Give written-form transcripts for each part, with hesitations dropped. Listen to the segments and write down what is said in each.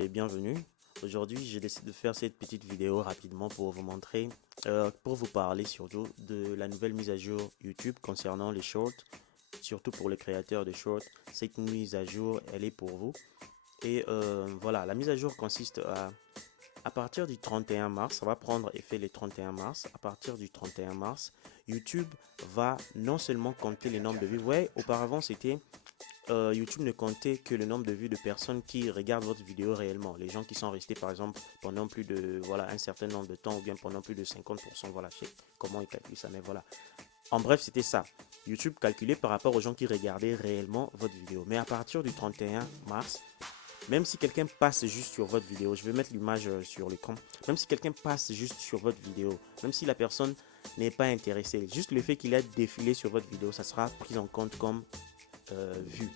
Et bienvenue. Aujourd'hui, j'ai décidé de faire cette petite vidéo rapidement pour vous montrer, pour vous parler surtout de la nouvelle mise à jour YouTube concernant les shorts, surtout pour les créateurs de shorts. Cette mise à jour, elle est pour vous. Et voilà, la mise à jour consiste à partir du 31 mars, ça va prendre effet le 31 mars. À partir du 31 mars, YouTube va non seulement compter les nombres de vues. Ouais, auparavant, c'était YouTube ne comptait que le nombre de vues de personnes qui regardent votre vidéo réellement. Les gens qui sont restés par exemple pendant plus de voilà un certain nombre de temps ou bien pendant plus de 50%. Voilà, je sais comment ils calculent ça, mais voilà. En bref, c'était ça. YouTube calculait par rapport aux gens qui regardaient réellement votre vidéo. Mais à partir du 31 mars, même si quelqu'un passe juste sur votre vidéo, je vais mettre l'image sur l'écran, même si quelqu'un passe juste sur votre vidéo, même si la personne n'est pas intéressée, juste le fait qu'il a défilé sur votre vidéo, ça sera pris en compte comme vue.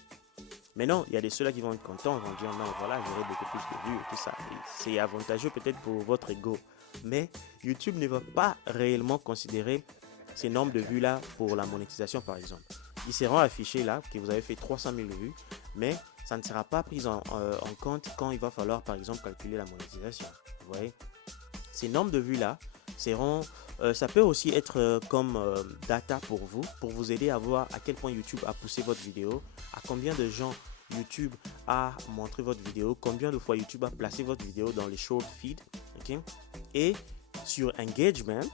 Mais non, il y a des ceux-là qui vont être contents, vont dire non, voilà, j'aurai beaucoup plus de vues et tout ça. C'est avantageux peut-être pour votre ego. Mais YouTube ne va pas réellement considérer ces nombres de vues-là pour la monétisation, par exemple. Ils seront affichés là, que vous avez fait 300 000 vues, mais ça ne sera pas pris en compte quand il va falloir, par exemple, calculer la monétisation. Vous voyez, ces nombres de vues-là seront ça peut aussi être comme data pour vous aider à voir à quel point YouTube a poussé votre vidéo, à combien de gens YouTube a montré votre vidéo, combien de fois YouTube a placé votre vidéo dans les short feed, ok? Et sur engagement,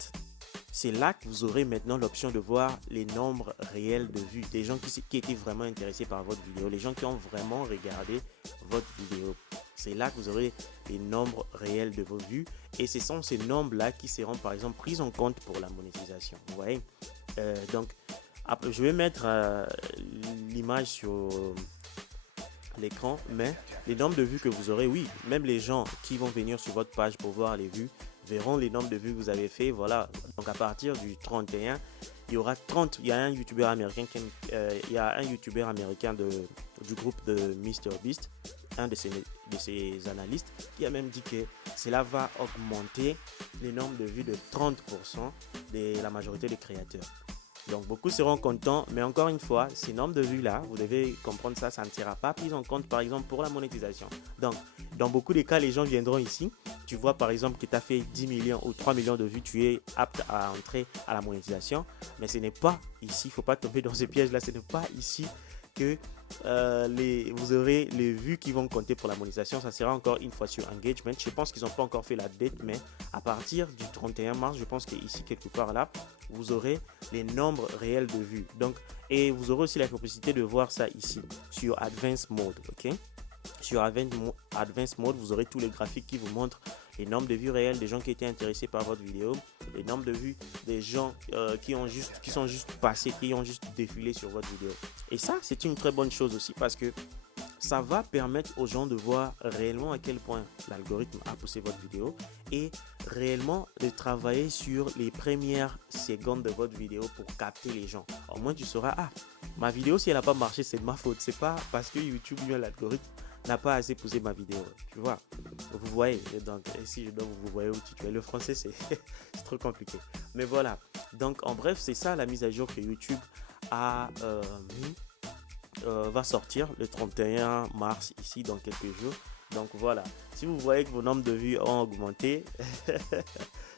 c'est là que vous aurez maintenant l'option de voir les nombres réels de vues, des gens qui étaient vraiment intéressés par votre vidéo, les gens qui ont vraiment regardé votre vidéo. C'est là que vous aurez les nombres réels de vos vues et ce sont ces nombres-là qui seront par exemple pris en compte pour la monétisation. Vous voyez, donc après, je vais mettre l'image sur l'écran, mais les nombres de vues que vous aurez, oui, même les gens qui vont venir sur votre page pour voir les vues verront les nombres de vues que vous avez fait. Voilà, donc à partir du 31, il y aura 30. Il y a un youtubeur américain il y a un youtubeur américain du groupe de MrBeast, un de ses analystes, qui a même dit que cela va augmenter les nombres de vues de 30% de la majorité des créateurs. Donc beaucoup seront contents, mais encore une fois, ces nombres de vues là, vous devez comprendre ça, ça ne sera pas pris en compte par exemple pour la monétisation. Donc dans beaucoup de cas, les gens viendront ici, tu vois par exemple que tu as fait 10 millions ou 3 millions de vues, tu es apte à entrer à la monétisation, mais ce n'est pas ici, il ne faut pas tomber dans ce piège là, ce n'est pas ici que vous aurez les vues qui vont compter pour la monétisation. Ça sera encore une fois sur engagement. Je pense qu'ils n'ont pas encore fait la date, mais à partir du 31 mars, je pense qu'ici quelque part là, vous aurez les nombres réels de vues. Donc, et vous aurez aussi la possibilité de voir ça ici sur Advanced Mode, ok? Sur Advanced Mode, vous aurez tous les graphiques qui vous montrent les nombres de vues réelles des gens qui étaient intéressés par votre vidéo, les nombres de vues des gens qui sont juste passés, qui ont juste défilé sur votre vidéo. Et ça, c'est une très bonne chose aussi parce que ça va permettre aux gens de voir réellement à quel point l'algorithme a poussé votre vidéo et réellement de travailler sur les premières secondes de votre vidéo pour capter les gens. Au moins, tu sauras, ah, ma vidéo, si elle n'a pas marché, c'est de ma faute. C'est pas parce que YouTube, l'algorithme, n'a pas assez poussé ma vidéo. Tu vois, vous voyez. Donc, si je dois vous voyez où tu es. Le français, c'est trop compliqué. Mais voilà. Donc, en bref, c'est ça la mise à jour que YouTube a mis. Va sortir le 31 mars ici dans quelques jours. Donc voilà, si vous voyez que vos nombres de vues ont augmenté,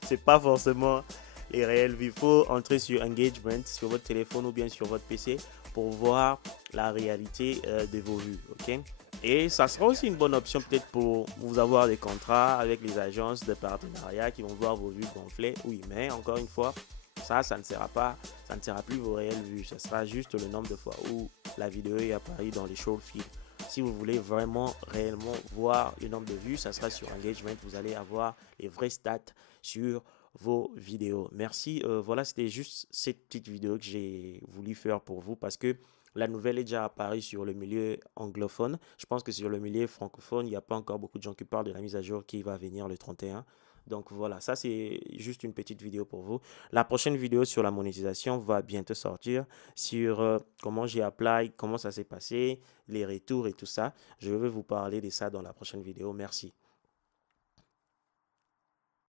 c'est pas forcément les réelles vues. Il faut entrer sur engagement sur votre téléphone ou bien sur votre PC pour voir la réalité de vos vues, ok? Et ça sera aussi une bonne option peut-être pour vous avoir des contrats avec les agences de partenariat qui vont voir vos vues gonfler. Oui, mais encore une fois, ça ne sera pas, ça ne sera plus vos réelles vues. Ça sera juste le nombre de fois où la vidéo est apparue dans les short feed. Si vous voulez vraiment réellement voir le nombre de vues, ça sera sur engagement. Vous allez avoir les vraies stats sur vos vidéos. Merci. Voilà, c'était juste cette petite vidéo que j'ai voulu faire pour vous parce que la nouvelle est déjà apparue sur le milieu anglophone. Je pense que sur le milieu francophone, il n'y a pas encore beaucoup de gens qui parlent de la mise à jour qui va venir le 31. Donc voilà, ça c'est juste une petite vidéo pour vous. La prochaine vidéo sur la monétisation va bientôt sortir sur comment j'ai apply, comment ça s'est passé, les retours et tout ça. Je vais vous parler de ça dans la prochaine vidéo. Merci.